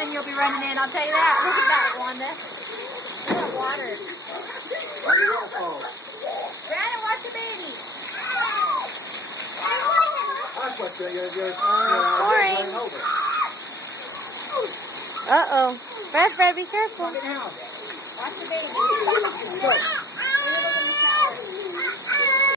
morning you'll be running in, I'll tell you that. Look at that, Wanda. Look at water. Brandon, watch the baby. Uh-oh. Fred, be careful. Watch the baby.